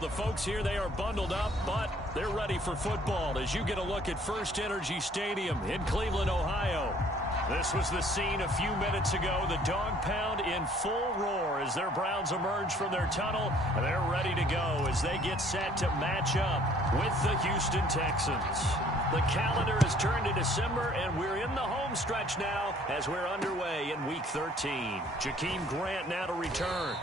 The folks here, they are bundled up, but they're ready for football as you get a look at First Energy Stadium in Cleveland, Ohio. This was the scene a few minutes ago. The dog pound in full roar as their Browns emerge from their tunnel. And they're ready to go as they get set to match up with the Houston Texans. The calendar has turned to December, and we're in the home stretch now as we're underway in Week 13. Jakeem Grant now to return.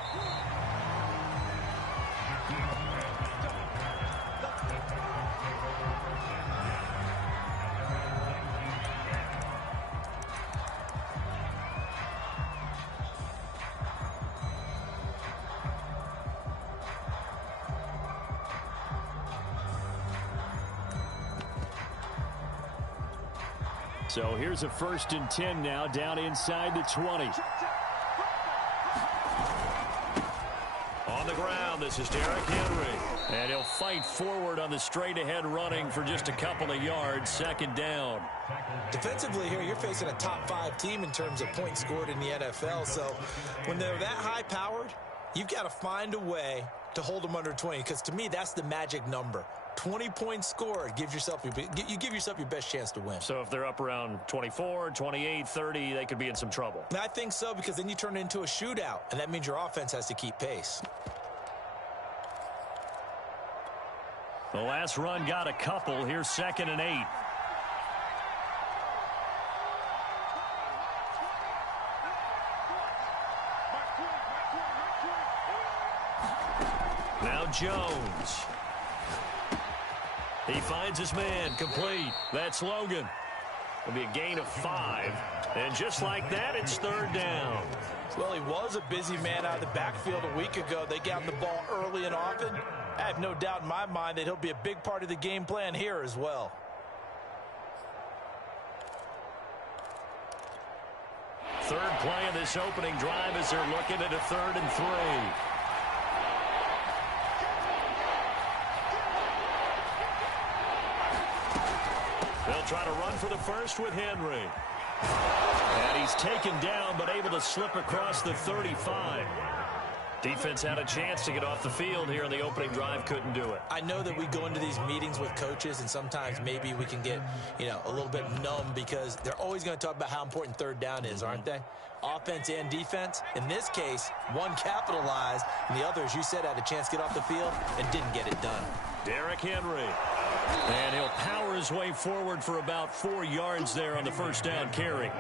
So here's a 1st and 10 now, down inside the 20. On the ground, this is Derrick Henry. And he'll fight forward on the straight-ahead running for just a couple of yards, 2nd down. Defensively here, you're facing a top-5 team in terms of points scored in the NFL. So when they're that high-powered, you've got to find a way to hold them under 20, because to me, that's the magic number. 20 points scored, you give yourself your best chance to win. So if they're up around 24, 28, 30, they could be in some trouble. And I think so, because then you turn it into a shootout, and that means your offense has to keep pace. The last run got a couple. Here's 2nd and 8. Now Jones. He finds his man, complete. That's Logan. It'll be a gain of 5. And just like that, it's 3rd down. Well, he was a busy man out of the backfield a week ago. They got him the ball early and often. I have no doubt in my mind that he'll be a big part of the game plan here as well. Third play of this opening drive as they're looking at a 3rd and 3. They'll try to run for the first with Henry. And he's taken down, but able to slip across the 35. Defense had a chance to get off the field here in the opening drive, couldn't do it. I know that we go into these meetings with coaches, and sometimes maybe we can get, a little bit numb, because they're always going to talk about how important 3rd down is, aren't they? Offense and defense. In this case, one capitalized, and the other, as you said, had a chance to get off the field and didn't get it done. Derrick Henry. And he'll power his way forward for about 4 yards there on the 1st down carry.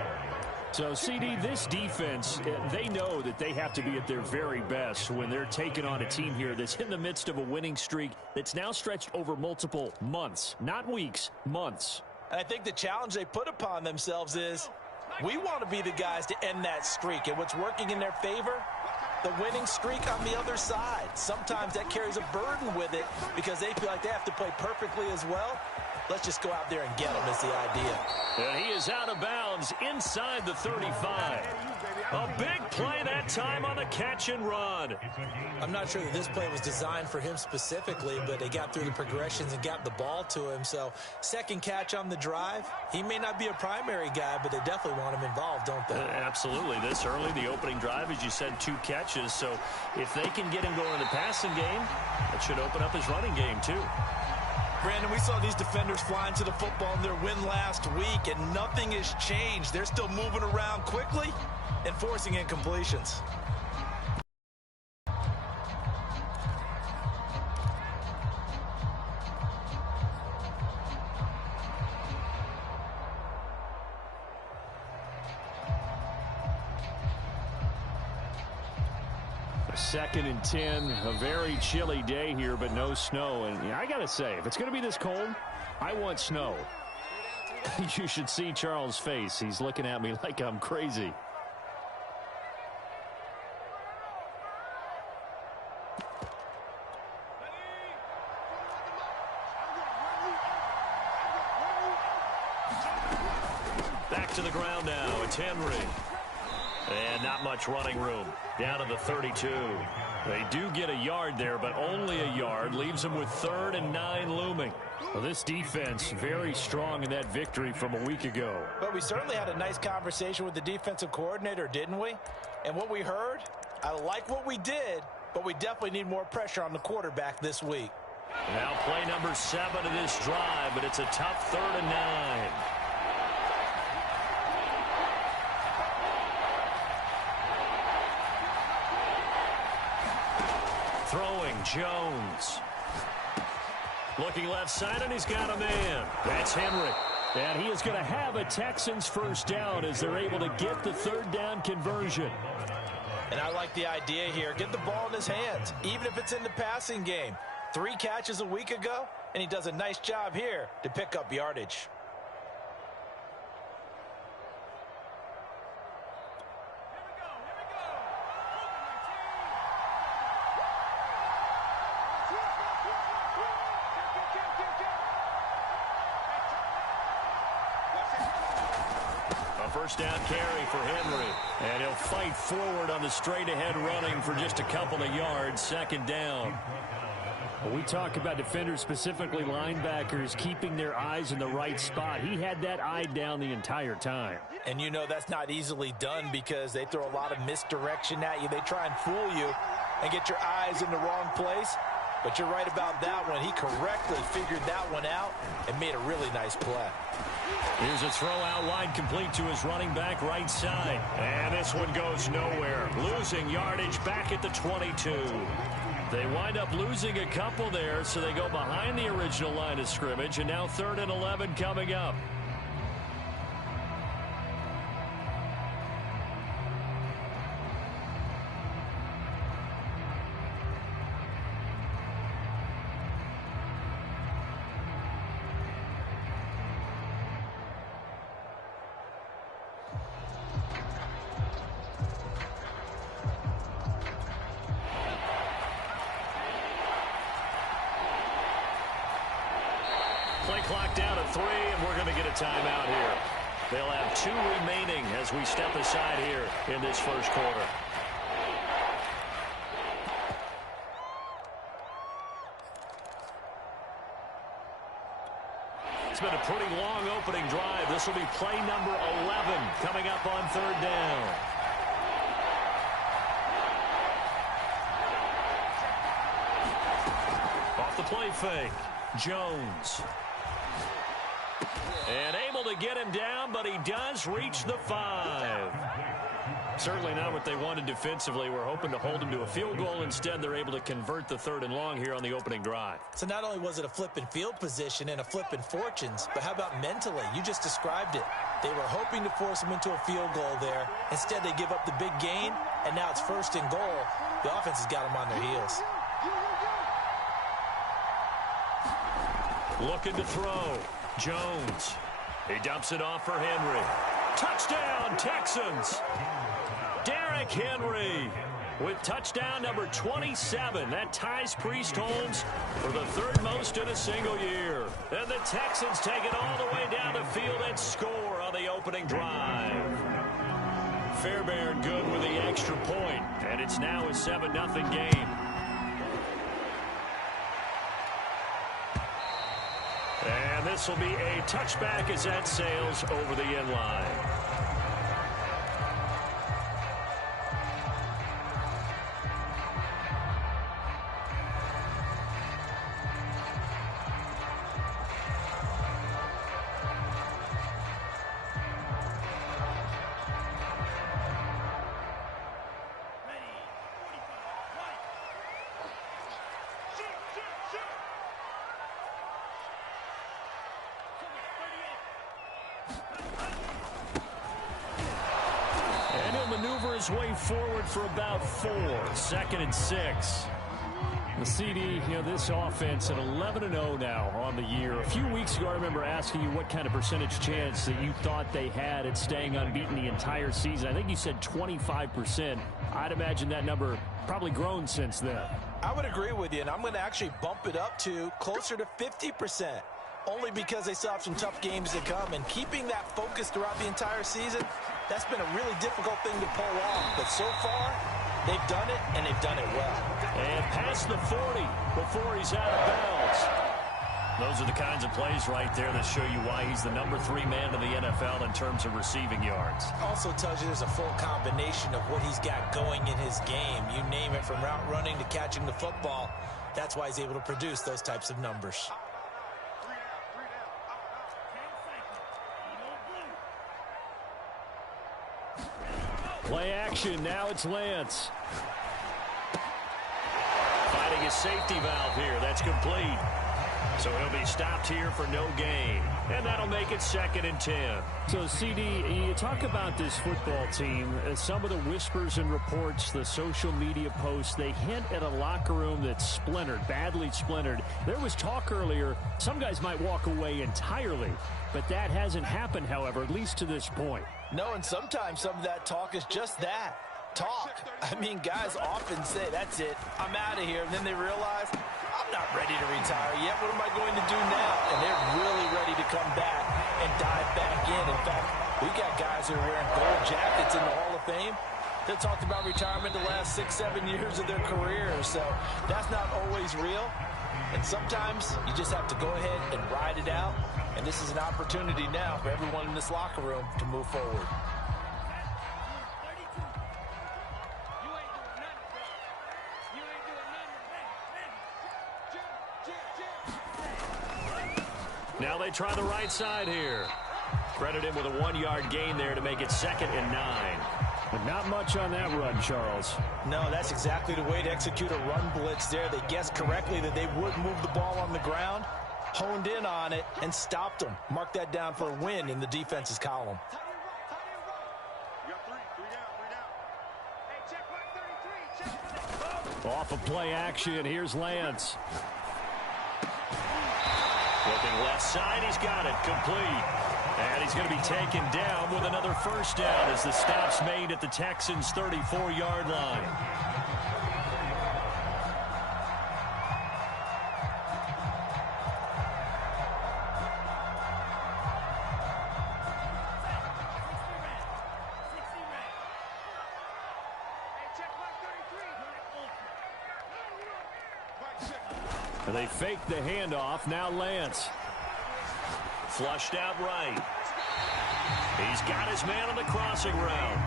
So, CD, this defense, they know that they have to be at their very best when they're taking on a team here that's in the midst of a winning streak that's now stretched over multiple months, not weeks, months. And I think the challenge they put upon themselves is, we want to be the guys to end that streak. And what's working in their favor? The winning streak on the other side. Sometimes that carries a burden with it because they feel like they have to play perfectly as well. Let's just go out there and get them is the idea. And he is out of bounds inside the 35. A big play that time on the catch and run. I'm not sure that this play was designed for him specifically, but they got through the progressions and got the ball to him. So 2nd catch on the drive. He may not be a primary guy, but they definitely want him involved, don't they? Absolutely. This early, the opening drive, as you said, 2 catches. So if they can get him going in the passing game, that should open up his running game too. Brandon, we saw these defenders flying to the football in their win last week, and nothing has changed. They're still moving around quickly and forcing incompletions. Second and 10, a very chilly day here, but no snow. And I got to say, if it's going to be this cold, I want snow. You should see Charles' face. He's looking at me like I'm crazy. Back to the ground now. It's Henry. And not much running room. Down to the 32. They do get a yard there, but only a yard. Leaves them with 3rd and 9 looming. Well, this defense very strong in that victory from a week ago. But we certainly had a nice conversation with the defensive coordinator, didn't we? And what we heard, I like what we did, but we definitely need more pressure on the quarterback this week. Now play number 7 of this drive, but it's a tough 3rd and 9. Throwing, Jones. Looking left side, and he's got a man. That's Henry. And he is going to have a Texans first down as they're able to get the 3rd down conversion. And I like the idea here. Get the ball in his hands, even if it's in the passing game. 3 catches a week ago, and he does a nice job here to pick up yardage. First down carry for Henry. And he'll fight forward on the straight-ahead running for just a couple of yards. 2nd down. Well, we talk about defenders, specifically linebackers, keeping their eyes in the right spot. He had that eye down the entire time. And you know that's not easily done because they throw a lot of misdirection at you. They try and fool you and get your eyes in the wrong place. But you're right about that one. He correctly figured that one out and made a really nice play. Here's a throw out wide, complete to his running back right side. And this one goes nowhere. Losing yardage back at the 22. They wind up losing a couple there, so they go behind the original line of scrimmage. And now 3rd and 11 coming up. Play clock down at 3, and we're going to get a timeout here. They'll have 2 remaining as we step aside here in this first quarter. It's been a pretty long opening drive. This will be play number 11 coming up on 3rd down. Off the play fake, Jones. And able to get him down, but he does reach the 5. Certainly not what they wanted defensively. We're hoping to hold him to a field goal. Instead, they're able to convert the 3rd and long here on the opening drive. So not only was it a flip in field position and a flip in fortunes, but how about mentally? You just described it. They were hoping to force him into a field goal there. Instead, they give up the big gain, and now it's 1st and goal. The offense has got them on their heels. Looking to throw. Jones. He dumps it off for Henry. Touchdown, Texans. Derrick Henry with touchdown number 27. That ties Priest Holmes for the 3rd most in a single year. And the Texans take it all the way down the field and score on the opening drive. Fairbairn good with the extra point, and it's now a 7-0 game. And this will be a touchback as that sails over the end line. Maneuver his way forward for about 4. 2nd and 6. The CD, this offense at 11-0 now on the year. A few weeks ago, I remember asking you what kind of percentage chance that you thought they had at staying unbeaten the entire season. I think you said 25%. I'd imagine that number probably grown since then. I would agree with you, and I'm going to actually bump it up to closer to 50%. Only because they still have some tough games to come, and keeping that focus throughout the entire season, that's been a really difficult thing to pull off. But so far, they've done it, and they've done it well. And past the 40 before he's out of bounds. Those are the kinds of plays right there that show you why he's the number 3 man in the NFL in terms of receiving yards. Also tells you there's a full combination of what he's got going in his game. You name it, from route running to catching the football. That's why he's able to produce those types of numbers. Play action. Now it's Lance. Finding his safety valve here. That's complete. So he'll be stopped here for no gain. And that'll make it 2nd and 10. So, CD, you talk about this football team. Some of the whispers and reports, the social media posts, they hint at a locker room that's splintered, badly splintered. There was talk earlier, some guys might walk away entirely. But that hasn't happened, however, at least to this point. No, and sometimes some of that talk is just that. Talk. I mean, guys often say, that's it, I'm out of here. And then they realize, I'm not ready to retire yet. What am I going to do now? And they're really ready to come back and dive back in. In fact, we got guys who are wearing gold jackets in the Hall of Fame that talked about retirement the last 6-7 years of their careers. So that's not always real. And sometimes you just have to go ahead and ride it out. And this is an opportunity now for everyone in this locker room to move forward. Now they try the right side here. Credit him with a 1-yard gain there to make it 2nd and 9. But not much on that run, Charles. No, that's exactly the way to execute a run blitz there. They guessed correctly that they would move the ball on the ground, honed in on it, and stopped them. Mark that down for a win in the defense's column. Off of play action, here's Lance. Looking left side, he's got it, complete. And he's going to be taken down with another first down as the stop's made at the Texans' 34-yard line. They fake the handoff. Now Lance. Flushed out right. He's got his man on the crossing route.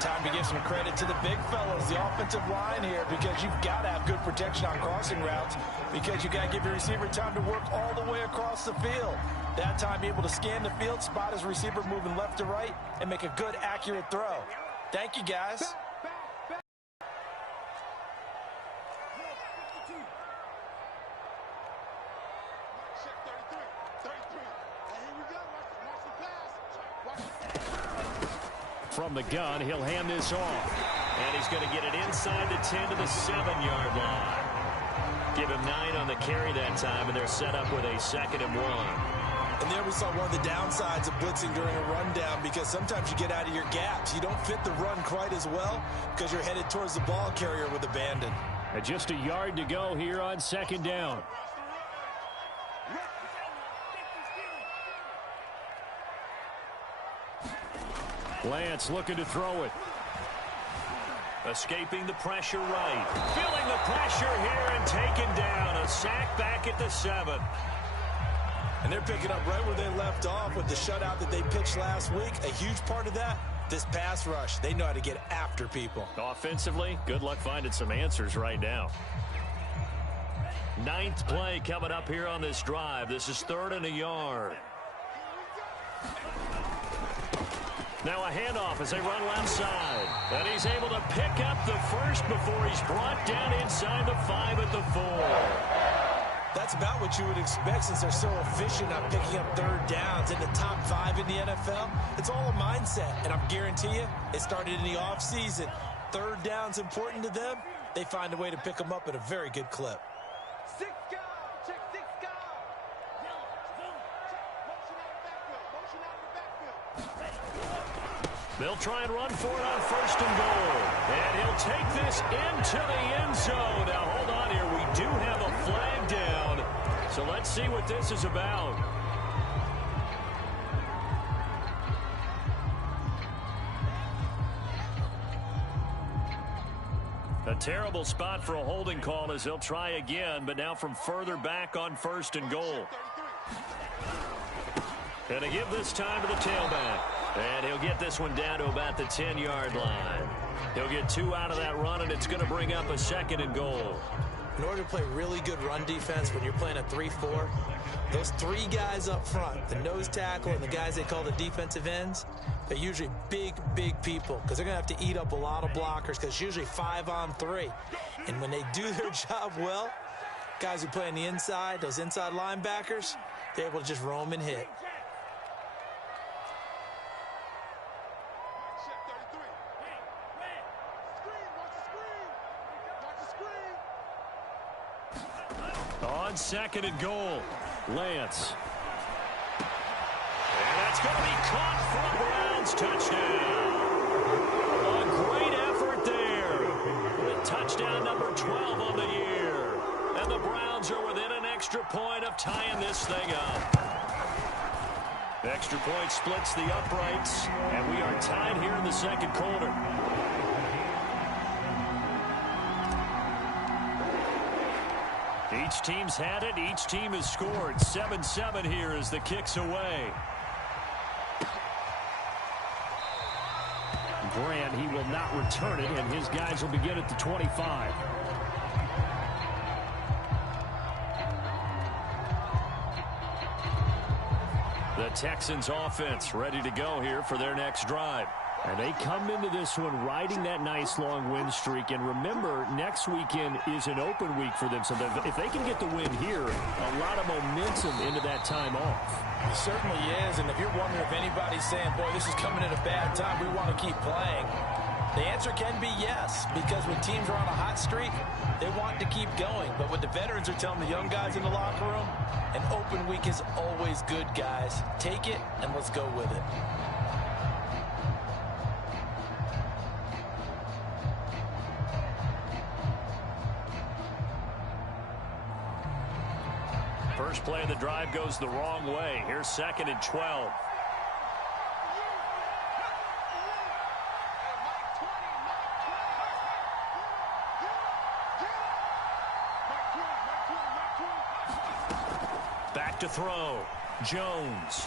Time to give some credit to the big fellas, the offensive line here, because you've got to have good protection on crossing routes, because you got to give your receiver time to work all the way across the field. That time, be able to scan the field, spot his receiver moving left to right, and make a good, accurate throw. Thank you, guys. From the gun, he'll hand this off. And he's going to get it inside the 10 to the 7-yard line. Give him 9 on the carry that time, and they're set up with a 2nd and 1. And there we saw one of the downsides of blitzing during a rundown, because sometimes you get out of your gaps. You don't fit the run quite as well because you're headed towards the ball carrier with abandon. And just a yard to go here on 2nd down. Lance looking to throw it. Escaping the pressure right. Feeling the pressure here and taken down. A sack back at the 7. And they're picking up right where they left off with the shutout that they pitched last week. A huge part of that, this pass rush. They know how to get after people. Offensively, good luck finding some answers right now. 9th play coming up here on this drive. This is 3rd and a yard. Now a handoff as they run left side. And he's able to pick up the first before he's brought down inside the 5 at the 4. That's about what you would expect, since they're so efficient on picking up 3rd downs in the top 5 in the NFL. It's all a mindset, and I guarantee you, it started in the offseason. 3rd down's important to them. They find a way to pick them up at a very good clip. They'll try and run for it on 1st and goal. And he'll take this into the end zone. Now, hold on here. We do have a flag down. So let's see what this is about. A terrible spot for a holding call as they'll try again, but now from further back on 1st and goal. And they give this time to the tailback. And he'll get this one down to about the 10-yard line. He'll get 2 out of that run, and it's going to bring up a 2nd and goal. In order to play really good run defense when you're playing a 3-4, those 3 guys up front, the nose tackle and the guys they call the defensive ends, they're usually big, big people because they're going to have to eat up a lot of blockers because it's usually 5 on 3. And when they do their job well, guys who play on the inside, those inside linebackers, they're able to just roam and hit. On 2nd and goal, Lance. And that's going to be caught for a Browns touchdown. A great effort there. The touchdown number 12 on the year. And the Browns are within an extra point of tying this thing up. Extra point splits the uprights, and we are tied here in the 2nd quarter. Each team's had it. Each team has scored. 7-7 here as the kick's away. Grant, he will not return it, and his guys will begin at the 25. The Texans offense ready to go here for their next drive. And they come into this one riding that nice long win streak. And remember, next weekend is an open week for them. So if they can get the win here, a lot of momentum into that time off. It certainly is. And if you're wondering if anybody's saying, boy, this is coming at a bad time, we want to keep playing, the answer can be yes. Because when teams are on a hot streak, they want to keep going. But what the veterans are telling the young guys in the locker room, an open week is always good, guys. Take it and let's go with it. First play of the drive goes the wrong way. Here's 2nd and 12. Back to throw. Jones.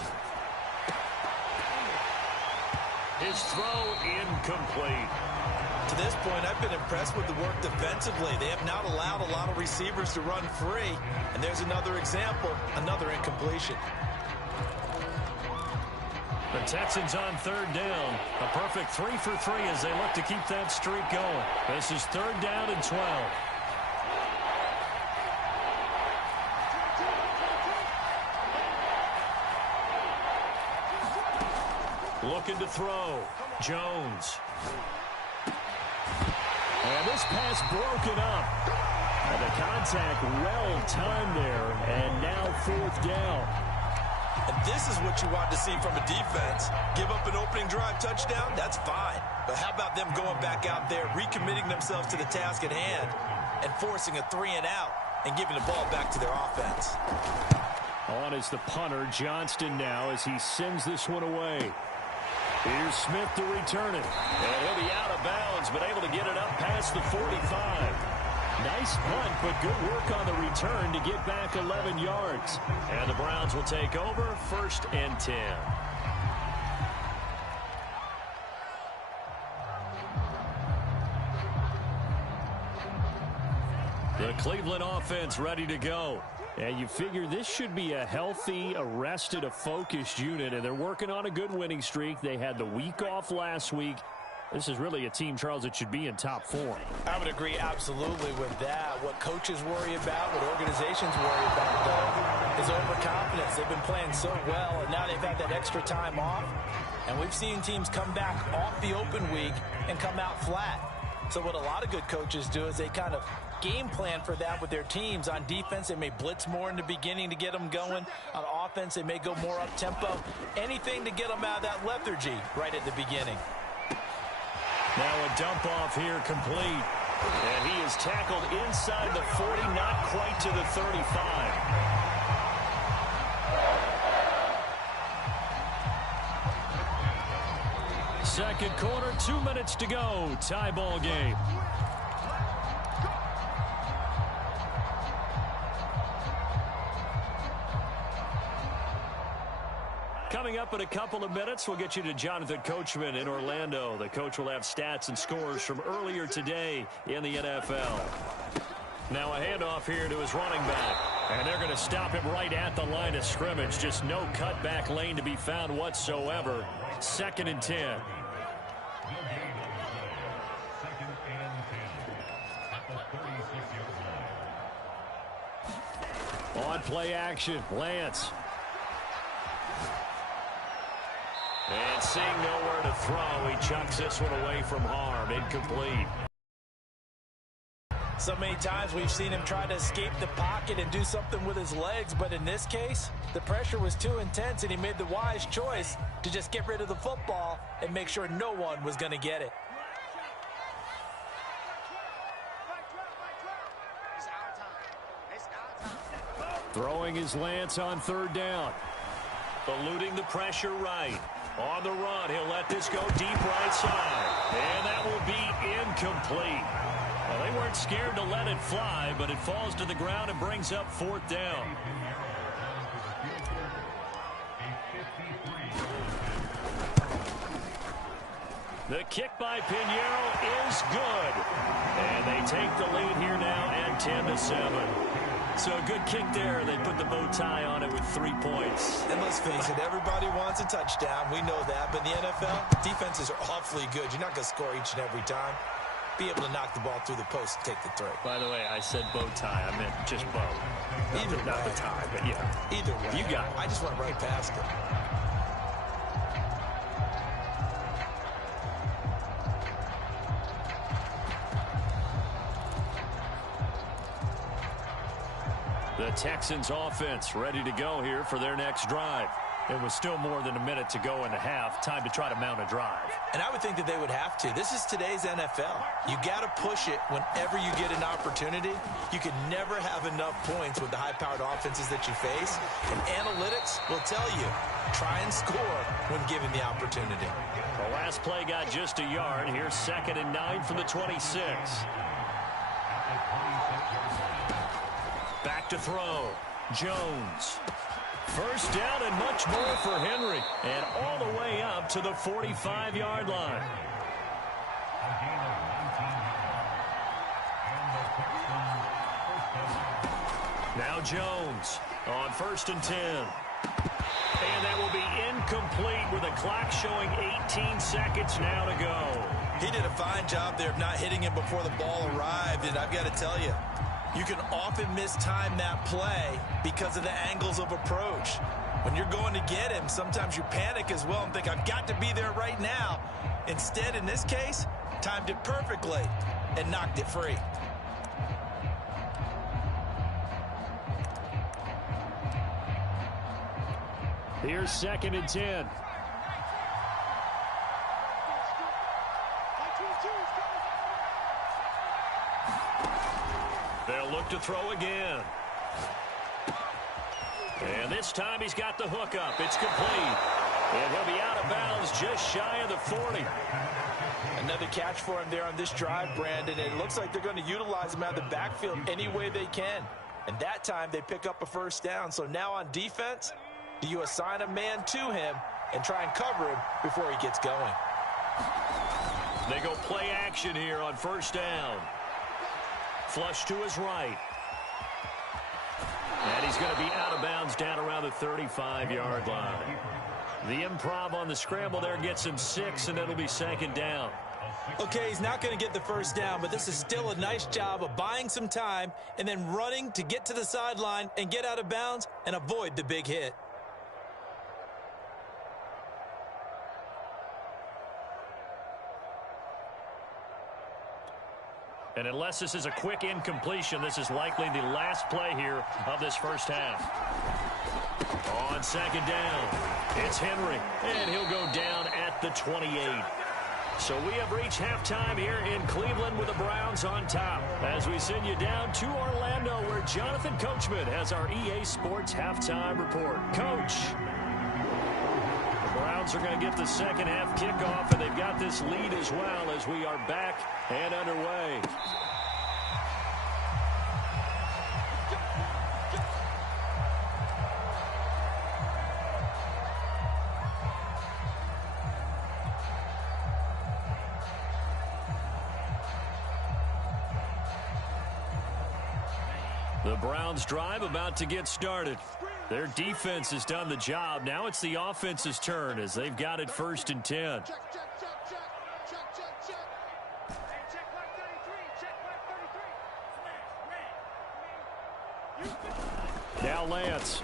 His throw incomplete. To this point, I've been impressed with the work defensively. They have not allowed a lot of receivers to run free. And there's another example, another incompletion. The Texans on 3rd down. A perfect 3 for 3 as they look to keep that streak going. This is 3rd down and 12. Looking to throw. Jones. And this pass broken up. And the contact well timed there. And now 4th down. And this is what you want to see from a defense. Give up an opening drive touchdown, that's fine. But how about them going back out there, recommitting themselves to the task at hand, and forcing a 3 and out, and giving the ball back to their offense. On is the punter, Johnston now, as he sends this one away. Here's Smith to return it. And he'll be out of bounds, but able to get it up past the 45. Nice punt, but good work on the return to get back 11 yards. And the Browns will take over 1st and 10. The Cleveland offense ready to go. And you figure this should be a healthy, a rested, a focused unit, and they're working on a good winning streak. They had the week off last week. This is really a team, Charles, that should be in top form. I would agree absolutely with that. What coaches worry about, what organizations worry about, though, is overconfidence. They've been playing so well, and now they've had that extra time off. And we've seen teams come back off the open week and come out flat. So what a lot of good coaches do is they kind of game plan for that with their teams. On defense, they may blitz more in the beginning to get them going. On offense, they may go more up-tempo. Anything to get them out of that lethargy right at the beginning. Now a dump off here complete. And he is tackled inside the 40, not quite to the 35. Second quarter, 2 minutes to go. Tie ball game. Coming up in a couple of minutes, we'll get you to Jonathan Coachman in Orlando. The coach will have stats and scores from earlier today in the NFL. Now a handoff here to his running back. And they're going to stop him right at the line of scrimmage. Just no cutback lane to be found whatsoever. 2nd and 10. On play action, Lance. And seeing nowhere to throw, he chucks this one away from harm. Incomplete. So many times we've seen him try to escape the pocket and do something with his legs, but in this case, the pressure was too intense and he made the wise choice to just get rid of the football and make sure no one was going to get it. Throwing his Lance on 3rd down. Eluding the pressure right. On the run, he'll let this go deep right side. And that will be incomplete. Well, they weren't scared to let it fly, but it falls to the ground and brings up 4th down. The kick by Pinheiro is good. And they take the lead here now at 10-7. So a good kick there. They put the bow tie on it with 3 points. And let's face it, everybody wants a touchdown. We know that. But in the NFL, defenses are awfully good. You're not going to score each and every time. Be able to knock the ball through the post and take the throw. By the way, I said bow tie. I meant just bow. Not the tie, but yeah. Either way. You got it. I just went right past it. The Texans offense ready to go here for their next drive. It was still more than a minute to go in the half. Time to try to mount a drive. And I would think that they would have to. This is today's NFL. You got to push it whenever you get an opportunity. You can never have enough points with the high-powered offenses that you face. And analytics will tell you, try and score when given the opportunity. The last play got just a yard. Here's 2nd and 9 from the 26. Back to throw. Jones. First down and much more for Henry. And all the way up to the 45-yard line. Now Jones on 1st and 10. And that will be incomplete with a clock showing 18 seconds now to go. He did a fine job there of not hitting him before the ball arrived. And I've got to tell you, you can often mistime that play because of the angles of approach. When you're going to get him, sometimes you panic as well and think, I've got to be there right now. Instead, in this case, timed it perfectly and knocked it free. Here's 2nd and 10. They'll look to throw again. And this time he's got the hook up. It's complete. And he'll be out of bounds just shy of the 40. Another catch for him there on this drive, Brandon. It looks like they're going to utilize him out of the backfield any way they can. And that time they pick up a first down. So now on defense, do you assign a man to him and try and cover him before he gets going? They go play action here on 1st down. Flush to his right. And he's going to be out of bounds down around the 35-yard line. The improv on the scramble there gets him 6, and it'll be 2nd down. Okay, he's not going to get the first down, but this is still a nice job of buying some time and then running to get to the sideline and get out of bounds and avoid the big hit. And unless this is a quick incompletion, this is likely the last play here of this first half. On 2nd down, it's Henry, and he'll go down at the 28. So we have reached halftime here in Cleveland with the Browns on top. As we send you down to Orlando, where Jonathan Coachman has our EA Sports halftime report. Coach. The Browns are going to get the second half kickoff, and they've got this lead as well as we are back and underway. The Browns drive about to get started. Their defense has done the job. Now it's the offense's turn as they've got it 1st and 10. Now Lance.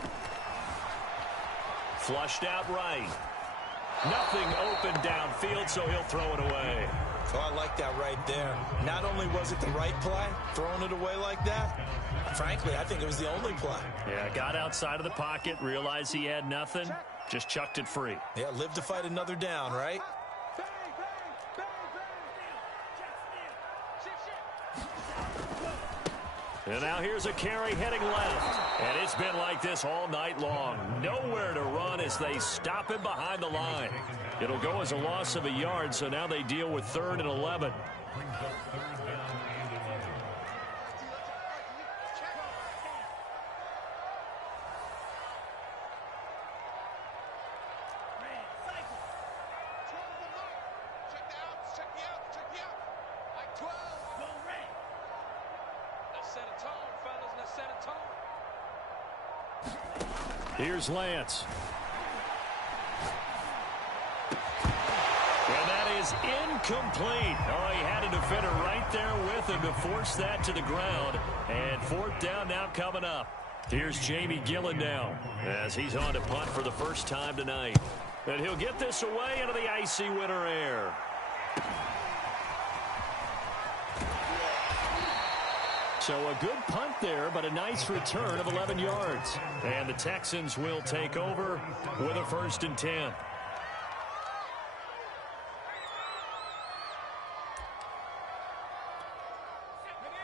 Flushed out right. Nothing open downfield, so he'll throw it away. Oh, I like that right there. Not only was it the right play, throwing it away like that, frankly, I think it was the only play. Yeah, got outside of the pocket, realized he had nothing, just chucked it free. Yeah, live to fight another down, right? And now here's a carry heading left. And it's been like this all night long. Nowhere to run as they stop him behind the line. It'll go as a loss of a yard, so now they deal with 3rd and 11. Here's Lance. And that is incomplete. Oh, he had a defender right there with him to force that to the ground. And 4th down now coming up. Here's Jamie Gillen now as he's on to punt for the first time tonight. And he'll get this away into the icy winter air. So a good punt there, but a nice return of 11 yards. And the Texans will take over with a 1st and 10.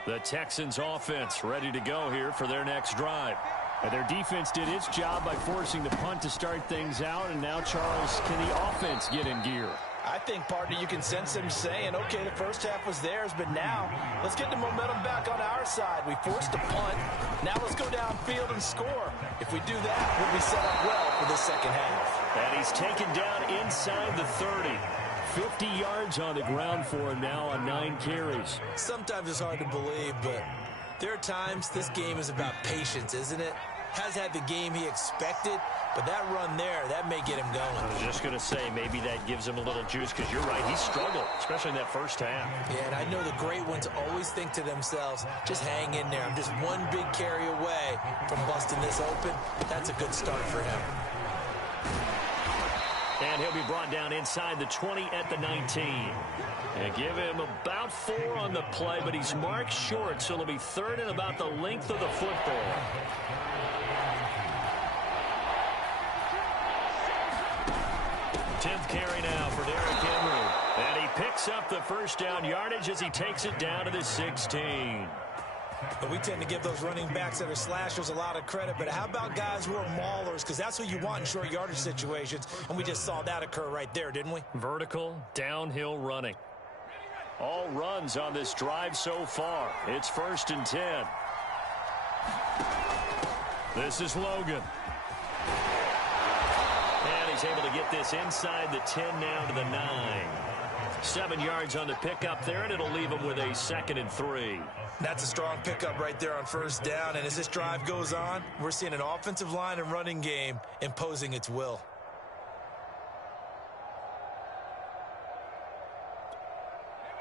The Texans offense ready to go here for their next drive. And their defense did its job by forcing the punt to start things out. And now, Charles, can the offense get in gear? I think, partner, you can sense them saying, okay, the first half was theirs, but now let's get the momentum back on our side. We forced a punt. Now let's go downfield and score. If we do that, we'll be set up well for the second half. And he's taken down inside the 30. 50 yards on the ground for him now on 9 carries. Sometimes it's hard to believe, but there are times this game is about patience, isn't it? Has had the game he expected, but that run there, that may get him going. I was just going to say, maybe that gives him a little juice, because you're right, he struggled, especially in that first half. Yeah, and I know the great ones always think to themselves, just hang in there. I'm just one big carry away from busting this open. That's a good start for him. And he'll be brought down inside the 20 at the 19. And give him about 4 on the play, but he's marked short, so it'll be 3rd and about the length of the football. Tenth carry now for Derrick Henry. And he picks up the first down yardage as he takes it down to the 16. But we tend to give those running backs that are slashers a lot of credit, but how about guys who are maulers? Because that's what you want in short yardage situations, and we just saw that occur right there, didn't we? Vertical, downhill running. All runs on this drive so far. It's 1st and 10. This is Logan. And he's able to get this inside the 10 now to the 9. 7 yards on the pickup there, and it'll leave him with a 2nd and 3. That's a strong pickup right there on first down, and as this drive goes on, we're seeing an offensive line and running game imposing its will.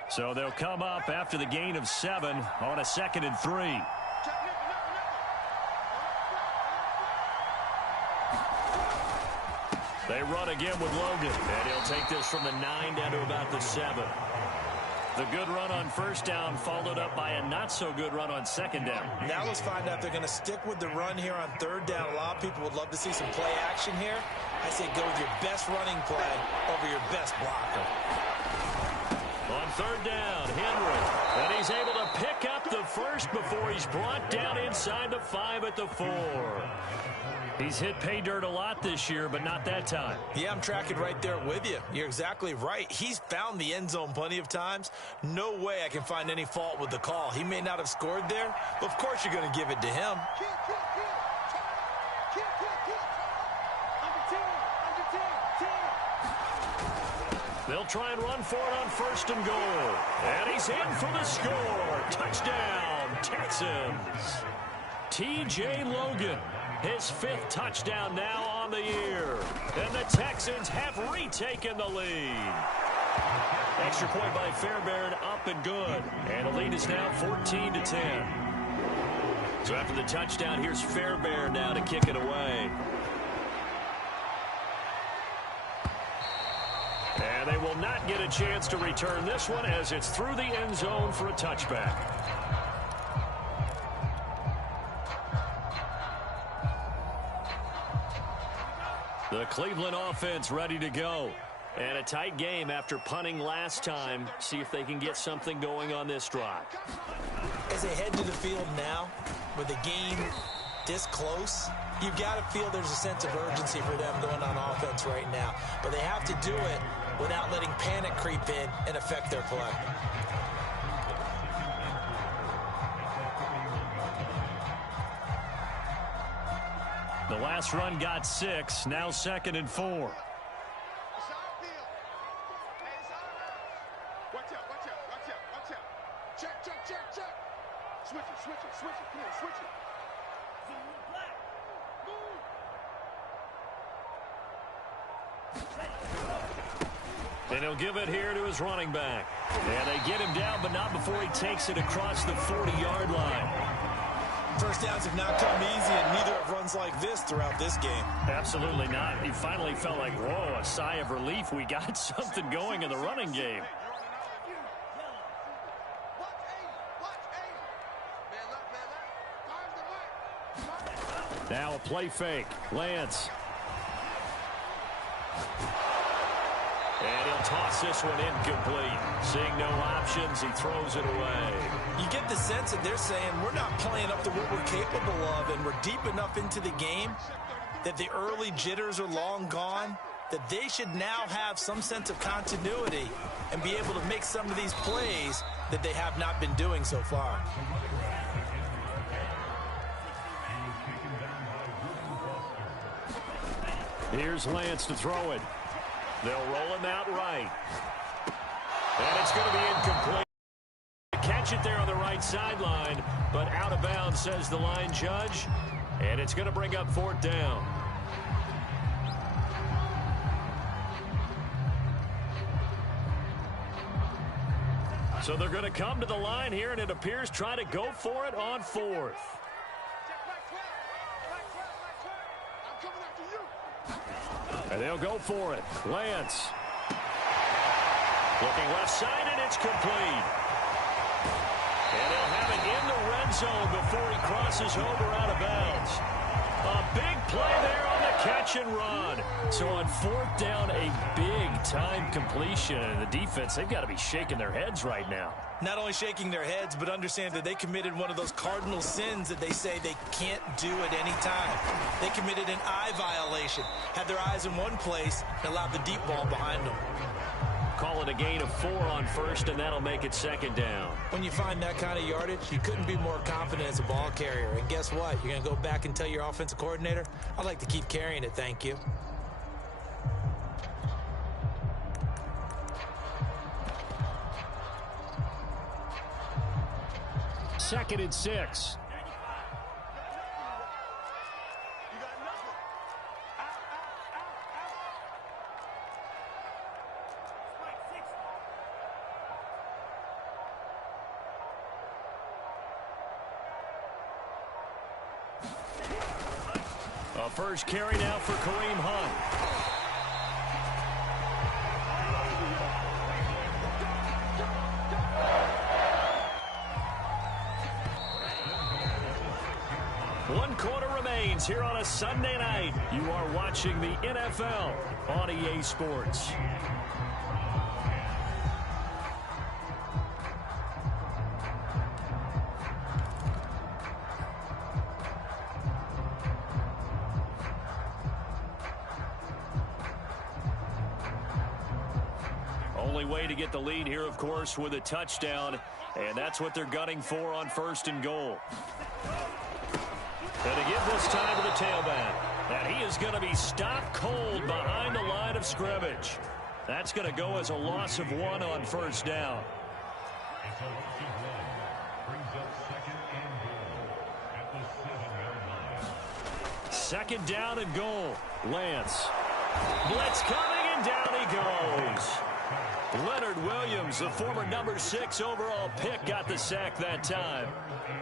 So they'll come up after the gain of 7 on a 2nd and 3. They run again with Logan, and he'll take this from the 9 down to about the 7. The good run on first down followed up by a not-so-good run on second down. Now let's find out if they're going to stick with the run here on third down. A lot of people would love to see some play action here. I say go with your best running play over your best blocker. On third down, Henry. And he's able to pick up the first before he's brought down inside the 5 at the 4. He's hit pay dirt a lot this year, but not that time. Yeah, I'm tracking right there with you. You're exactly right. He's found the end zone plenty of times. No way I can find any fault with the call. He may not have scored there, but of course you're going to give it to him. They'll try and run for it on first and goal. And he's in for the score. Touchdown, Texans. T.J. Logan. His 5th touchdown now on the year. And the Texans have retaken the lead. Extra point by Fairbairn, up and good. And the lead is now 14-10. So after the touchdown, here's Fairbairn now to kick it away. And they will not get a chance to return this one as it's through the end zone for a touchback. The Cleveland offense ready to go. And a tight game after punting last time. See if they can get something going on this drive. As they head to the field now, with the game this close, you've got to feel there's a sense of urgency for them going on offense right now. But they have to do it without letting panic creep in and affect their play. The last run got 6, now 2nd and 4. And he'll give it here to his running back. And they get him down, but not before he takes it across the 40-yard line. First downs have not come easy, and neither have runs like this throughout this game. Absolutely not. He finally felt like, whoa, a sigh of relief. We got something going in the running game. Now a play fake. Lance. And he'll toss this one incomplete. Seeing no options, he throws it away. You get the sense that they're saying we're not playing up to what we're capable of, and we're deep enough into the game that the early jitters are long gone, that they should now have some sense of continuity and be able to make some of these plays that they have not been doing so far. Here's Lance to throw it. They'll roll him out right. And it's going to be incomplete. Catch it there on the right sideline, but out of bounds, says the line judge. And it's going to bring up 4th down. So they're going to come to the line here, and it appears try to go for it on 4th. And they'll go for it. Lance. Looking left side, and it's complete. And they'll have it in the red zone before he crosses over out of bounds. A big play there on the catch and run. So on 4th down, a big-time completion. And the defense, they've got to be shaking their heads right now. Not only shaking their heads, but understand that they committed one of those cardinal sins that they say they can't do at any time. They committed an eye violation, had their eyes in one place, and allowed the deep ball behind them. Call it a gain of 4 on 1st, and that'll make it 2nd down. When you find that kind of yardage, you couldn't be more confident as a ball carrier. And guess what? You're going to go back and tell your offensive coordinator, I'd like to keep carrying it, thank you. Second and 6. A first carry now for Kareem Hunt. One quarter remains here on a Sunday night. You are watching the NFL on EA Sports. Only way to get the lead here, of course, with a touchdown, and that's what they're gunning for on 1st and goal. And to give this time to the tailback. And he is going to be stopped cold behind the line of scrimmage. That's going to go as a loss of 1 on 1st down. Second down and goal. Lance. Blitz coming, and down he goes. Leonard Williams, the former number 6 overall pick, got the sack that time.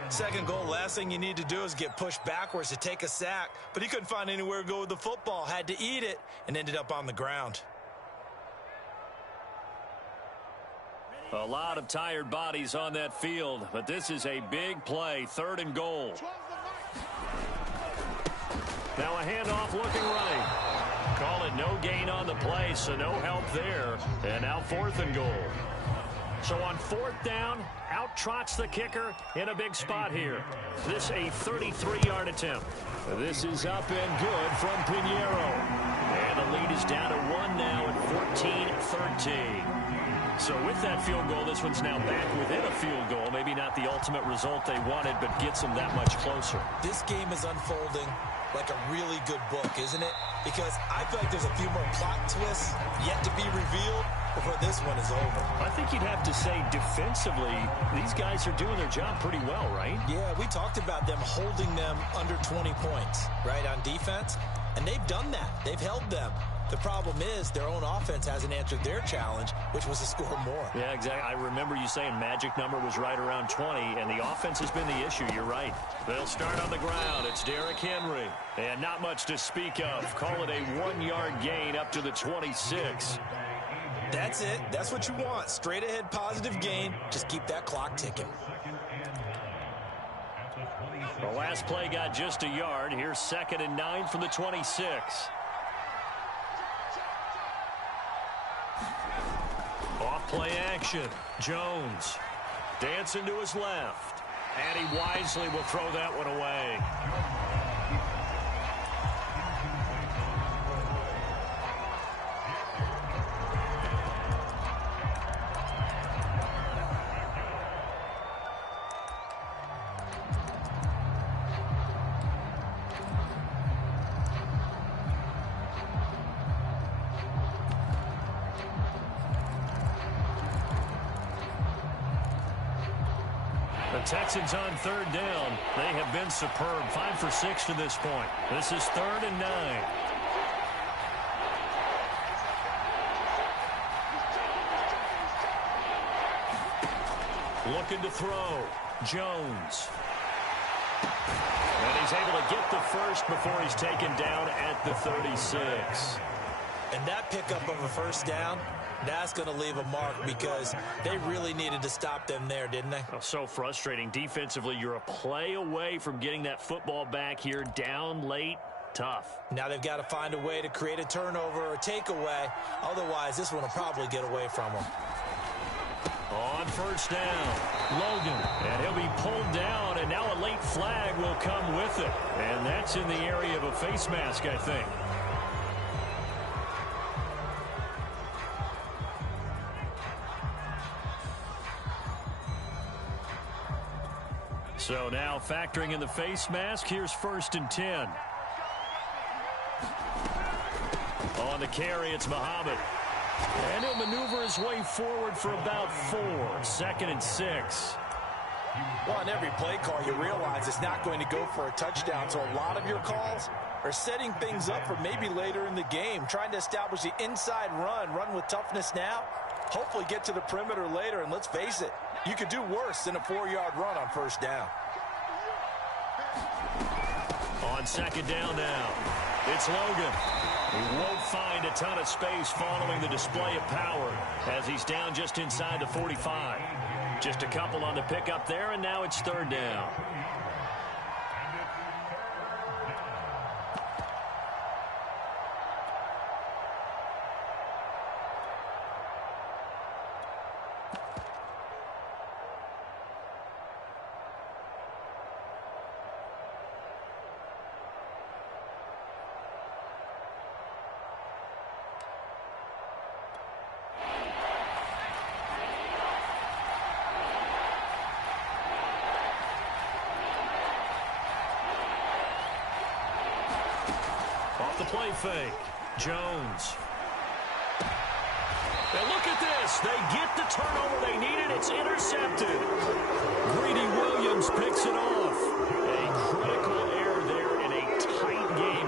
Second goal, last thing you need to do is get pushed backwards to take a sack. But he couldn't find anywhere to go with the football. Had to eat it and ended up on the ground. A lot of tired bodies on that field, but this is a big play. 3rd and goal. Now a handoff looking right. Call it no gain on the play, so no help there. And now 4th and goal. So on 4th down, out trots the kicker in a big spot here. This a 33-yard attempt. This is up and good from Pinheiro. And the lead is down to 1 now at 14-13. So with that field goal, this one's now back within a field goal. Maybe not the ultimate result they wanted, but gets them that much closer. This game is unfolding like a really good book, isn't it? Because I feel like there's a few more plot twists yet to be revealed before this one is over. I think you'd have to say defensively, these guys are doing their job pretty well, right? Yeah, we talked about them holding them under 20 points, right, on defense. And they've done that. They've held them. The problem is their own offense hasn't answered their challenge, which was to score more. Yeah, exactly. I remember you saying magic number was right around 20, and the offense has been the issue. You're right. They'll start on the ground. It's Derrick Henry. And not much to speak of. Call it a 1-yard gain up to the 26. That's it. That's what you want. Straight ahead positive gain. Just keep that clock ticking. The last play got just a yard. Here's 2nd and 9 from the 26. Off play action. Jones dancing to his left. And he wisely will throw that one away. Texans on 3rd down. They have been superb. 5 for 6 to this point. This is 3rd and 9. Looking to throw. Jones. And he's able to get the first before he's taken down at the 36. And that pickup of a first down, that's going to leave a mark because they really needed to stop them there, didn't they? Oh, so frustrating. Defensively, you're a play away from getting that football back here. Down late, tough. Now they've got to find a way to create a turnover or a takeaway. Otherwise, this one will probably get away from them. On 1st down, Logan. And he'll be pulled down, and now a late flag will come with it. And that's in the area of a face mask, I think. So now factoring in the face mask, here's 1st and 10. On the carry, it's Muhammad. And he'll maneuver his way forward for about 4. 2nd and 6. Well, on every play call, you realize it's not going to go for a touchdown. So a lot of your calls are setting things up for maybe later in the game, trying to establish the inside run with toughness now, hopefully get to the perimeter later. And let's face it, you could do worse than a 4-yard run on 1st down. On 2nd down now, it's Logan. He won't find a ton of space following the display of power as he's down just inside the 45. Just a couple on the pickup there, and now it's 3rd down. The play fake. Jones. And look at this. They get the turnover they needed. It's intercepted. Greedy Williams picks it off. A critical error there in a tight game.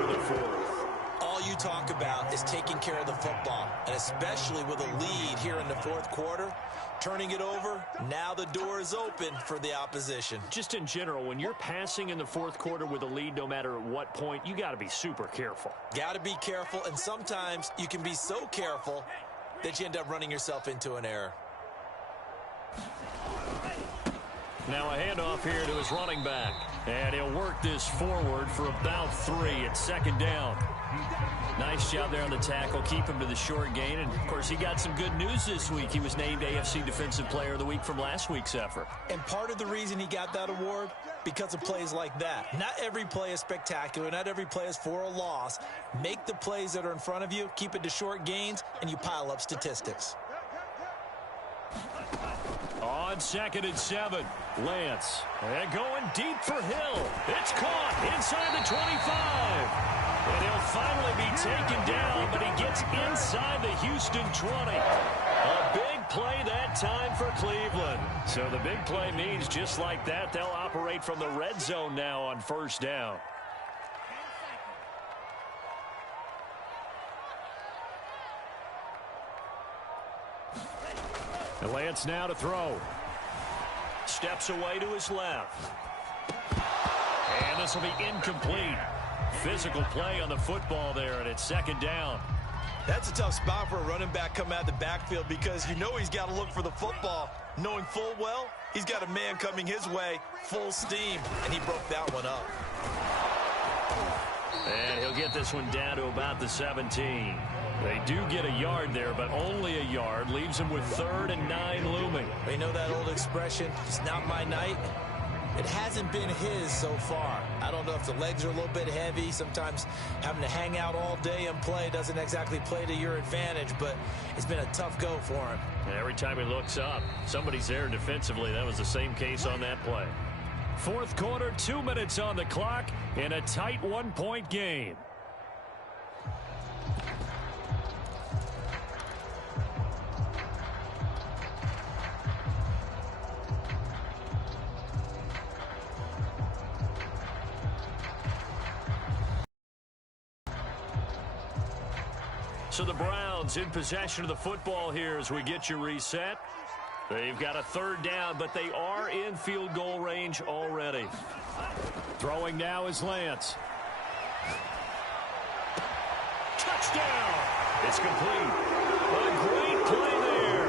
care of the football, and especially with a lead here in the fourth quarter. Turning it over, now the door is open for the opposition. Just in general, when you're passing in the fourth quarter with a lead, no matter at what point, you got to be super careful. Got to be careful, and sometimes you can be so careful that you end up running yourself into an error. Now a handoff here to his running back. And he'll work this forward for about 3 at second down. Nice job there on the tackle. Keep him to the short gain. And, of course, he got some good news this week. He was named AFC Defensive Player of the Week from last week's effort. And part of the reason he got that award, because of plays like that. Not every play is spectacular. Not every play is for a loss. Make the plays that are in front of you, keep it to short gains, and you pile up statistics. On 2nd and 7, Lance. And going deep for Hill. It's caught inside the 25. And he'll finally be taken down, but he gets inside the Houston 20. A big play that time for Cleveland. So the big play means just like that, they'll operate from the red zone now on first down. And Lance now to throw. Steps away to his left. And this will be incomplete. Physical play on the football there, and it's second down. That's a tough spot for a running back coming out of the backfield because you know he's got to look for the football, knowing full well he's got a man coming his way full steam, and he broke that one up. And he'll get this one down to about the 17. They do get a yard there, but only a yard. Leaves him with 3rd and 9 looming. You know that old expression, it's not my night? It hasn't been his so far. I don't know if the legs are a little bit heavy. Sometimes having to hang out all day and play doesn't exactly play to your advantage, but it's been a tough go for him. And every time he looks up, somebody's there defensively. That was the same case on that play. Fourth quarter, 2 minutes on the clock in a tight 1-point game. So the Browns in possession of the football here as we get you reset. They've got a 3rd down, but they are in field goal range already. Throwing now is Lance. Touchdown! It's complete. A great play there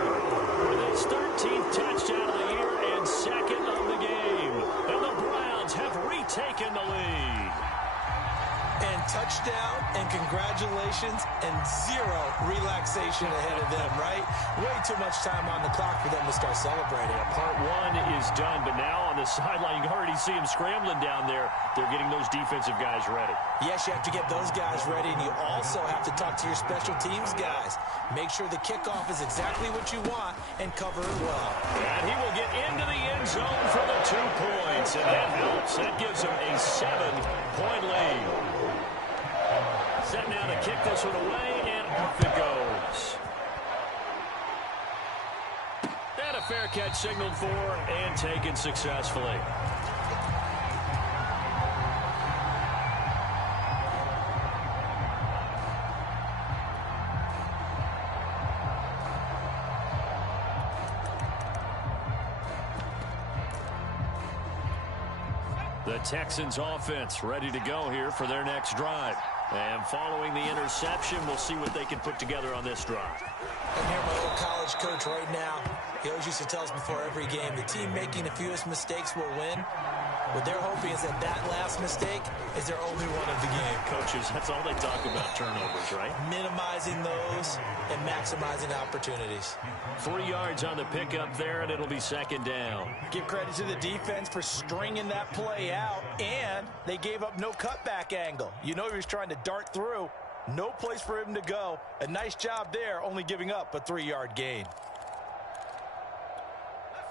for his 13th touchdown of the year and 2nd of the game. And the Browns have retaken the lead. And touchdown, and congratulations, and 0 relaxation ahead of them, right? Way too much time on the clock for them to start celebrating. Part 1 is done, but now on the sideline, you can already see them scrambling down there. They're getting those defensive guys ready. Yes, you have to get those guys ready, and you also have to talk to your special teams guys. Make sure the kickoff is exactly what you want and cover it well. And he will get into the end zone for the 2 points, and that helps. That gives him a 7-point lead. Set now to kick this one away, and off it goes. And a fair catch signaled for and taken successfully. The Texans offense ready to go here for their next drive. And following the interception, we'll see what they can put together on this drive. I'm here, my old college coach right now. He always used to tell us before every game, the team making the fewest mistakes will win. What they're hoping is that that last mistake is their only one of the game. Coaches, that's all they talk about, turnovers, right? Minimizing those and maximizing opportunities. 3 yards on the pickup there, and it'll be second down. Give credit to the defense for stringing that play out, and they gave up no cutback angle. You know he was trying to dart through. No place for him to go. A nice job there, only giving up a 3-yard gain.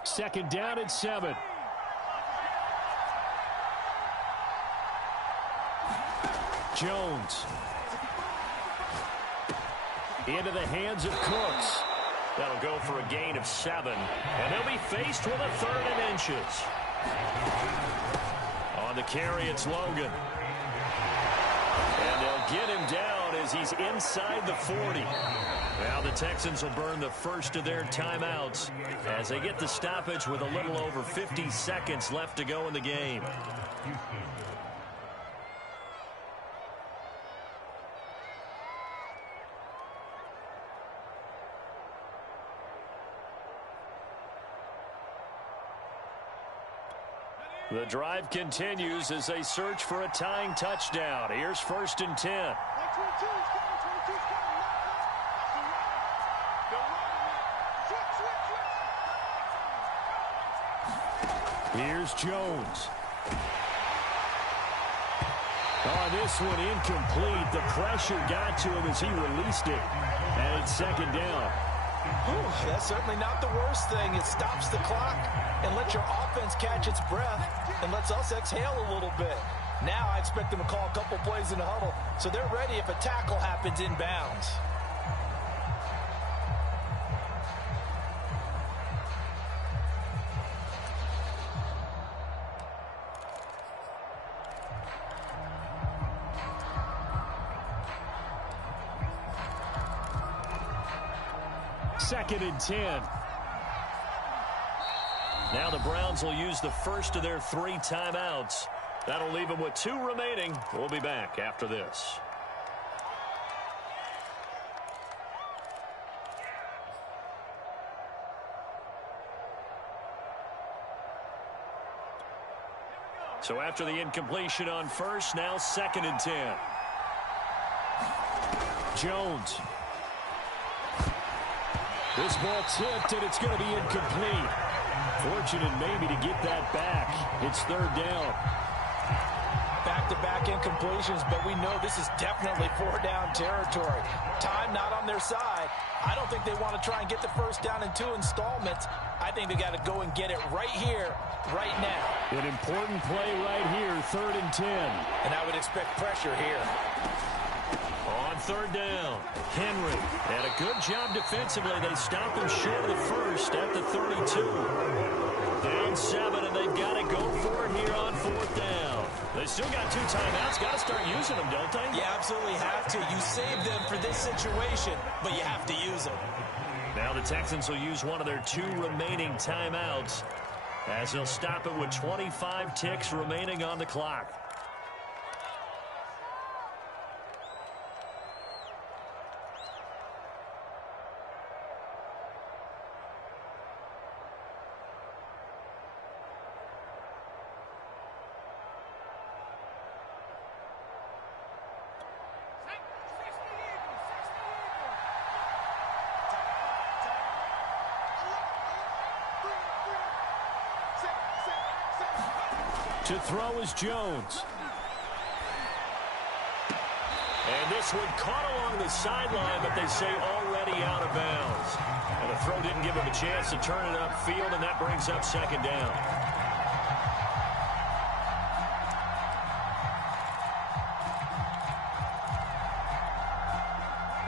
Second down and 7. Jones. Into the hands of Cooks. That'll go for a gain of 7. And they'll be faced with a 3rd and inches. On the carry, it's Logan. And they'll get him down as he's inside the 40. Now the Texans will burn the first of their timeouts as they get the stoppage with a little over 50 seconds left to go in the game. The drive continues as they search for a tying touchdown. Here's 1st and 10. Here's Jones. Oh, this one incomplete. The pressure got to him as he released it. And it's 2nd down. Whew, that's certainly not the worst thing. It stops the clock and lets your offense catch its breath and lets us exhale a little bit. Now I expect them to call a couple plays in the huddle so they're ready if a tackle happens inbounds. Second and 10. Now the Browns will use the first of their 3 timeouts. That'll leave them with 2 remaining. We'll be back after this. So after the incompletion on first, now 2nd and 10. Jones. This ball tipped, and it's going to be incomplete. Fortunate maybe to get that back. It's 3rd down. Back-to-back incompletions, but we know this is definitely 4-down territory. Time not on their side. I don't think they want to try and get the first down in 2 installments. I think they got to go and get it right here, right now. An important play right here, 3rd and 10. And I would expect pressure here. On 3rd down, Henry had a good job defensively. They stopped him short of the first at the 32. Down 7, and they've got to go for it here on 4th down. They still got 2 timeouts. Got to start using them, don't they? You absolutely have to. You save them for this situation, but you have to use them. Now the Texans will use one of their 2 remaining timeouts as they'll stop it with 25 ticks remaining on the clock. To throw is Jones. And this one caught along the sideline, but they say already out of bounds. And the throw didn't give him a chance to turn it upfield, and that brings up 2nd down.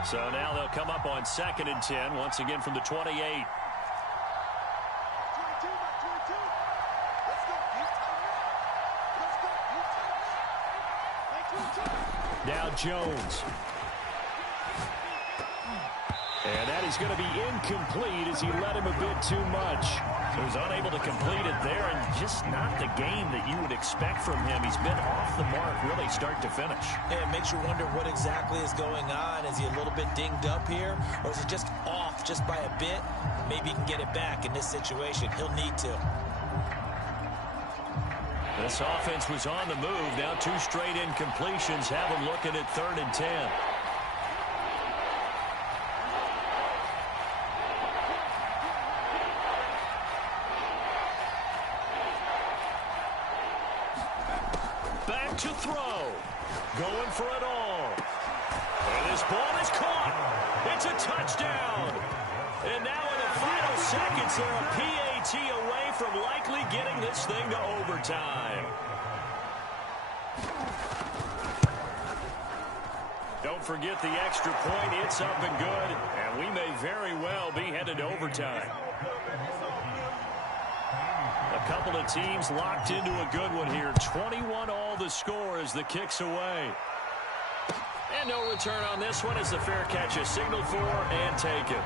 So now they'll come up on 2nd and 10, once again from the 28. Now Jones. And that is going to be incomplete as he led him a bit too much. He was unable to complete it there, and just not the game that you would expect from him. He's been off the mark really start to finish. Yeah, it makes you wonder what exactly is going on. Is he a little bit dinged up here, or is it just off just by a bit? Maybe he can get it back in this situation. He'll need to. This offense was on the move. Now 2 straight incompletions have him looking at 3rd and 10. Back to throw. Going for it all. And this ball is caught. It's a touchdown. And now in the final seconds, they're a PAT away from likely getting this thing to overtime. Don't forget the extra point. It's up and good. And we may very well be headed to overtime. A couple of teams locked into a good one here. 21 all the score as the kick's away. And no return on this one as the fair catch is signaled for and taken.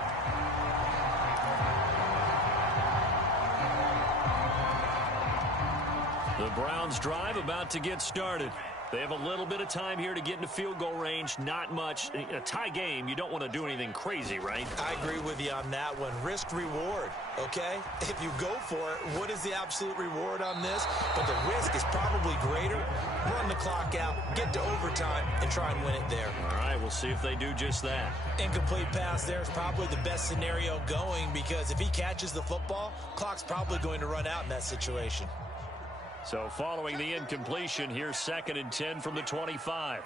The Browns drive about to get started. They have a little bit of time here to get into field goal range. Not much. In a tie game, you don't want to do anything crazy, right? I agree with you on that one. Risk reward, okay? If you go for it, what is the absolute reward on this? But the risk is probably greater. Run the clock out, get to overtime, and try and win it there. All right, we'll see if they do just that. Incomplete pass there is probably the best scenario going because if he catches the football, clock's probably going to run out in that situation. So following the incompletion, here's 2nd and 10 from the 25.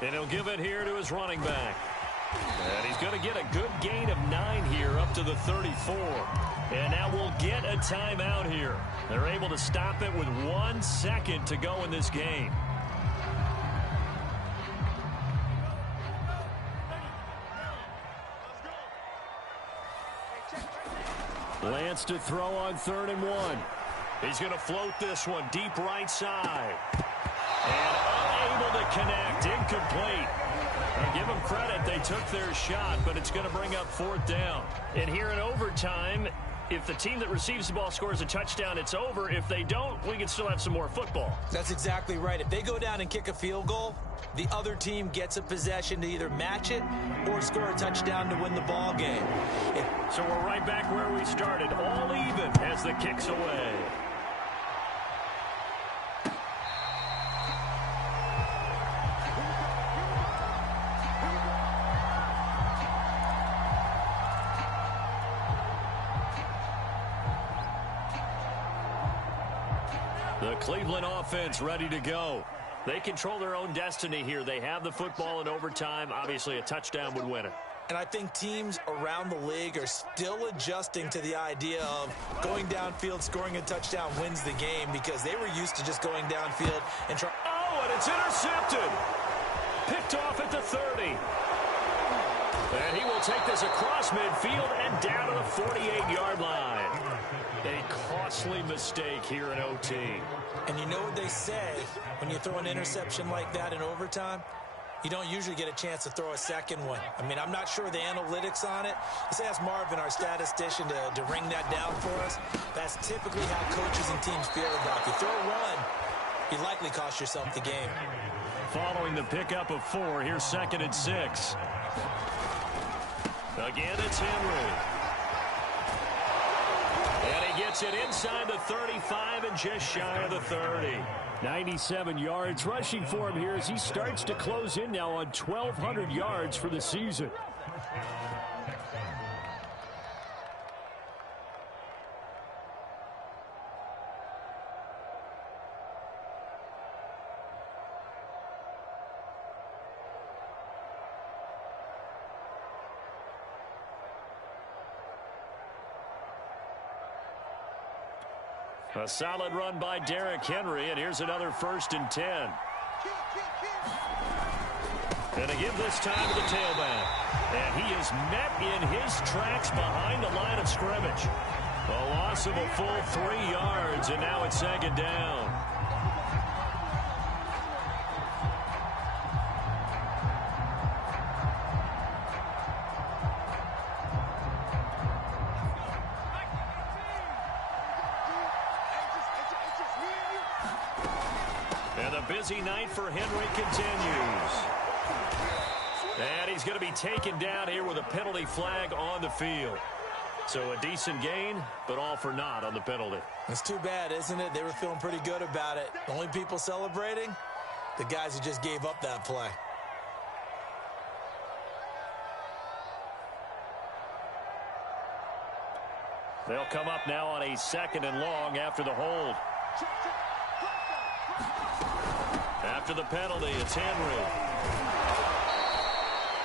And he'll give it here to his running back. And he's going to get a good gain of 9 here up to the 34. And now we'll get a timeout here. They're able to stop it with 1 second to go in this game. Lance to throw on 3rd and 1. He's going to float this one deep right side. And unable to connect. Incomplete. I'll give them credit. They took their shot, but it's going to bring up 4th down. And here in overtime, if the team that receives the ball scores a touchdown, it's over. If they don't, we can still have some more football. That's exactly right. If they go down and kick a field goal, the other team gets a possession to either match it or score a touchdown to win the ball game. So we're right back where we started, all even as the kick's away. The Cleveland offense ready to go. They control their own destiny here. They have the football in overtime. Obviously, a touchdown would win it. And I think teams around the league are still adjusting to the idea of going downfield, scoring a touchdown wins the game because they were used to just going downfield and trying. Oh, and it's intercepted. Picked off at the 30. And he will take this across midfield and down to the 48-yard line. A costly mistake here in OT. And you know what they say when you throw an interception like that in overtime? You don't usually get a chance to throw a second one. I mean, I'm not sure the analytics on it. Let's ask Marvin, our statistician, to ring that down for us. That's typically how coaches and teams feel about it. If you throw one, you likely cost yourself the game. Following the pickup of 4, here's 2nd and 6. Again, it's Henry. And he gets it inside the 35 and just shy of the 30. 97 yards rushing for him here as he starts to close in now on 1,200 yards for the season. A solid run by Derrick Henry, and here's another 1st and 10. And again this time to the tailback. And he is met in his tracks behind the line of scrimmage. A loss of a full 3 yards, and now it's 2nd down. Busy night for Henry continues. And he's going to be taken down here with a penalty flag on the field. So a decent gain, but all for naught on the penalty. It's too bad, isn't it? They were feeling pretty good about it. The only people celebrating, the guys who just gave up that play. They'll come up now on a 2nd and long after the hold. After the penalty, it's Henry.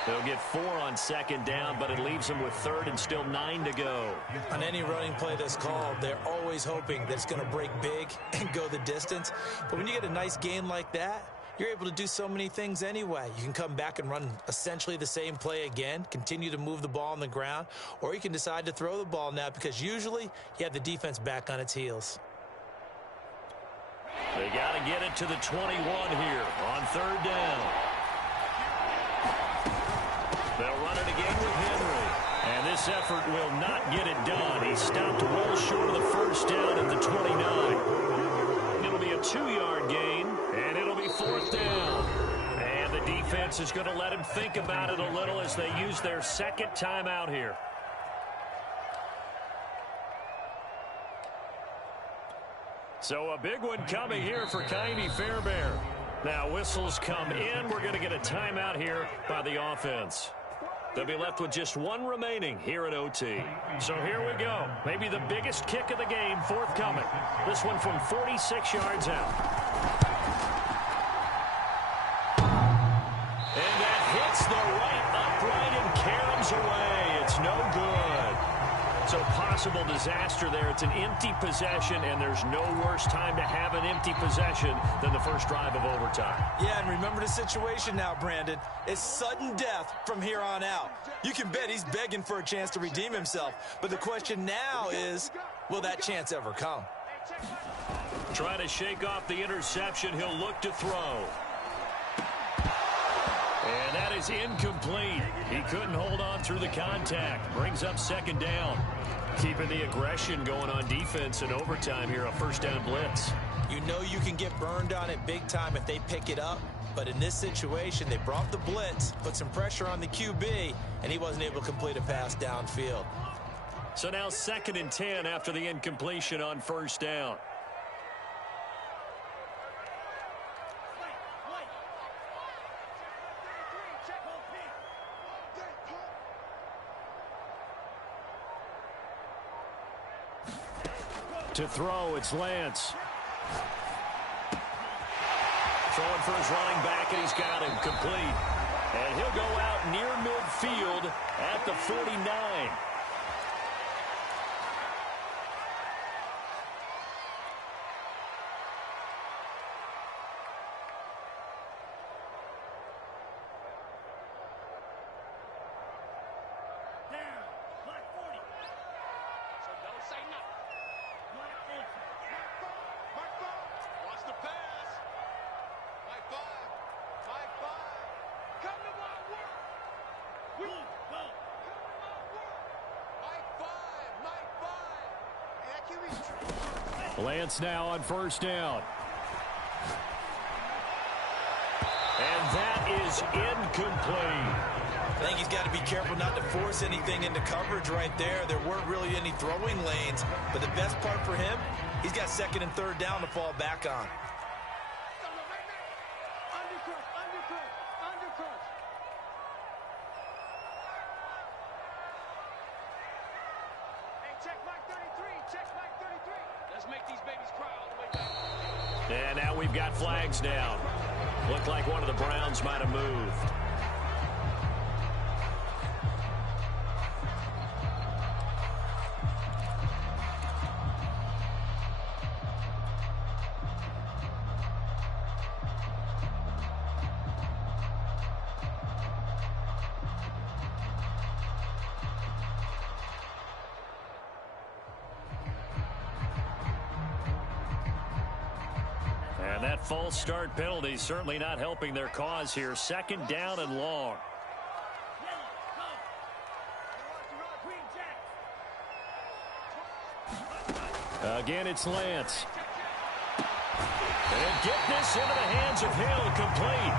They'll get 4 on 2nd down, but it leaves them with 3rd and still 9 to go. On any running play that's called, they're always hoping that it's going to break big and go the distance. But when you get a nice gain like that, you're able to do so many things anyway. You can come back and run essentially the same play again, continue to move the ball on the ground, or you can decide to throw the ball now because usually you have the defense back on its heels. They got to get it to the 21 here on third down. They'll run it again with Henry. And this effort will not get it done. He stopped well short of the first down at the 29. It'll be a 2-yard gain, and it'll be fourth down. And the defense is going to let him think about it a little as they use their second timeout here. So a big one coming here for Ka'imi Fairbairn. Now whistles come in. We're going to get a timeout here by the offense. They'll be left with just one remaining here at OT. So here we go. Maybe the biggest kick of the game forthcoming. This one from 46 yards out. And that hits the right upright and caroms away. It's no good. So possible disaster there. It's an empty possession, and there's no worse time to have an empty possession than the first drive of overtime. Yeah, and remember the situation now, Brandon. It's sudden death from here on out. You can bet he's begging for a chance to redeem himself. But the question now is, will that chance ever come? Trying to shake off the interception. He'll look to throw. And that is incomplete. He couldn't hold on through the contact. Brings up second down. Keeping the aggression going on defense in overtime here, a first down blitz. You know you can get burned on it big time if they pick it up. But in this situation, they brought the blitz, put some pressure on the QB, and he wasn't able to complete a pass downfield. So now 2nd and 10 after the incompletion on first down. To throw, it's Lance. Throwing for his running back, and he's got him complete. And he'll go out near midfield at the 49. Lance now on first down. And that is incomplete. I think he's got to be careful not to force anything into coverage right there. There weren't really any throwing lanes. But the best part for him, he's got 2nd and 3rd down to fall back on. And now we've got flags down. Looked like one of the Browns might have moved. And that false start penalty certainly not helping their cause here. 2nd down and long. Again, it's Lance. And get this into the hands of Hill, complete.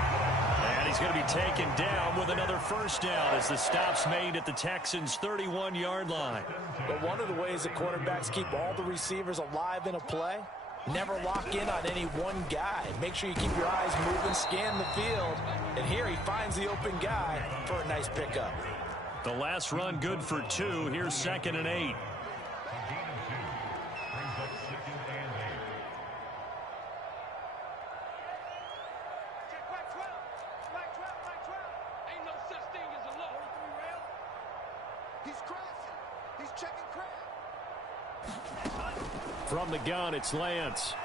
And he's going to be taken down with another first down as the stop's made at the Texans' 31-yard line. But one of the ways that quarterbacks keep all the receivers alive in a play, never lock in on any one guy. Make sure you keep your eyes moving, scan the field. And here he finds the open guy for a nice pickup. The last run good for 2. Here's 2nd and 8. From the gun, it's Lance.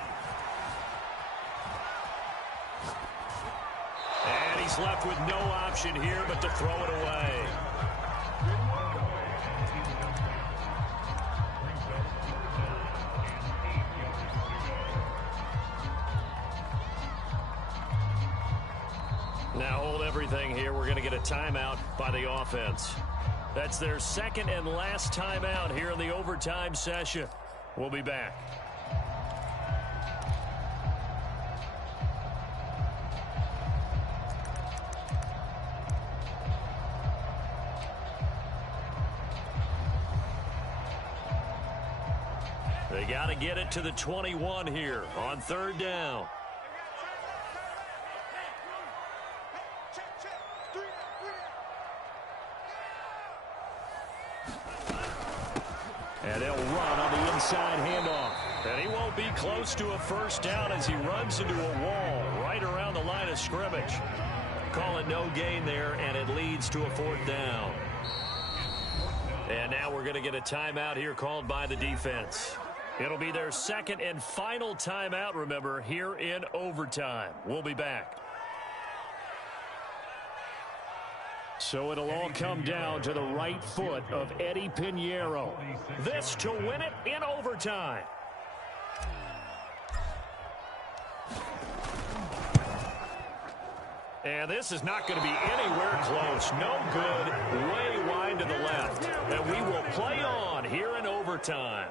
And he's left with no option here but to throw it away. Now hold everything here. We're going to get a timeout by the offense. That's their second and last timeout here in the overtime session. We'll be back. They got to get it to the 21 here on third down. And they'll run on the inside handoff. And he won't be close to a first down as he runs into a wall right around the line of scrimmage. Call it no gain there, and it leads to a fourth down. And now we're going to get a timeout here called by the defense. It'll be their second and final timeout, remember, here in overtime. We'll be back. So it'll all come down to the right foot of Eddie Piñeiro. This to win it in overtime. And this is not going to be anywhere close. No good. Way wide to the left. And we will play on here in overtime.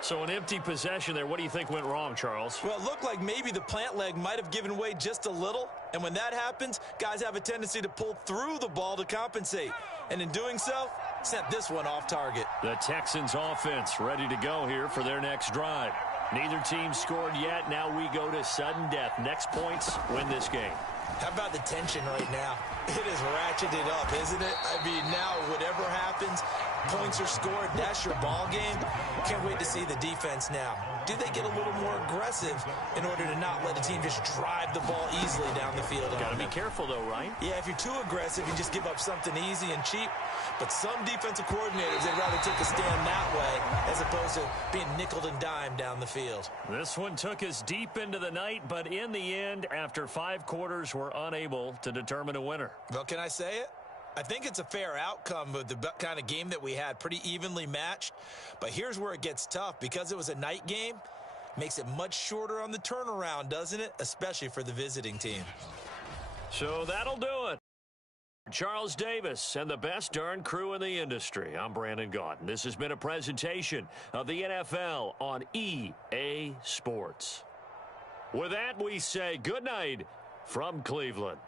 So an empty possession there. What do you think went wrong, Charles? Well, it looked like maybe the plant leg might have given way just a little. And when that happens, guys have a tendency to pull through the ball to compensate. And in doing so, sent this one off target. The Texans offense ready to go here for their next drive. Neither team scored yet. Now we go to sudden death. Next points win this game. How about the tension right now? It is ratcheted up, isn't it? I mean, now whatever happens, points are scored, that's your ball game. Can't wait to see the defense now. Do they get a little more aggressive in order to not let the team just drive the ball easily down the field? Got to be careful, though, right? Yeah, if you're too aggressive, you just give up something easy and cheap. But some defensive coordinators, they'd rather take a stand that way as opposed to being nickeled and dimed down the field. This one took us deep into the night, but in the end, after 5 quarters, we're unable to determine a winner. Well, can I say it? I think it's a fair outcome of the kind of game that we had, pretty evenly matched. But here's where it gets tough. Because it was a night game, makes it much shorter on the turnaround, doesn't it? Especially for the visiting team. So that'll do it. Charles Davis and the best darn crew in the industry. I'm Brandon Gaudin. This has been a presentation of the NFL on EA Sports. With that, we say good night from Cleveland.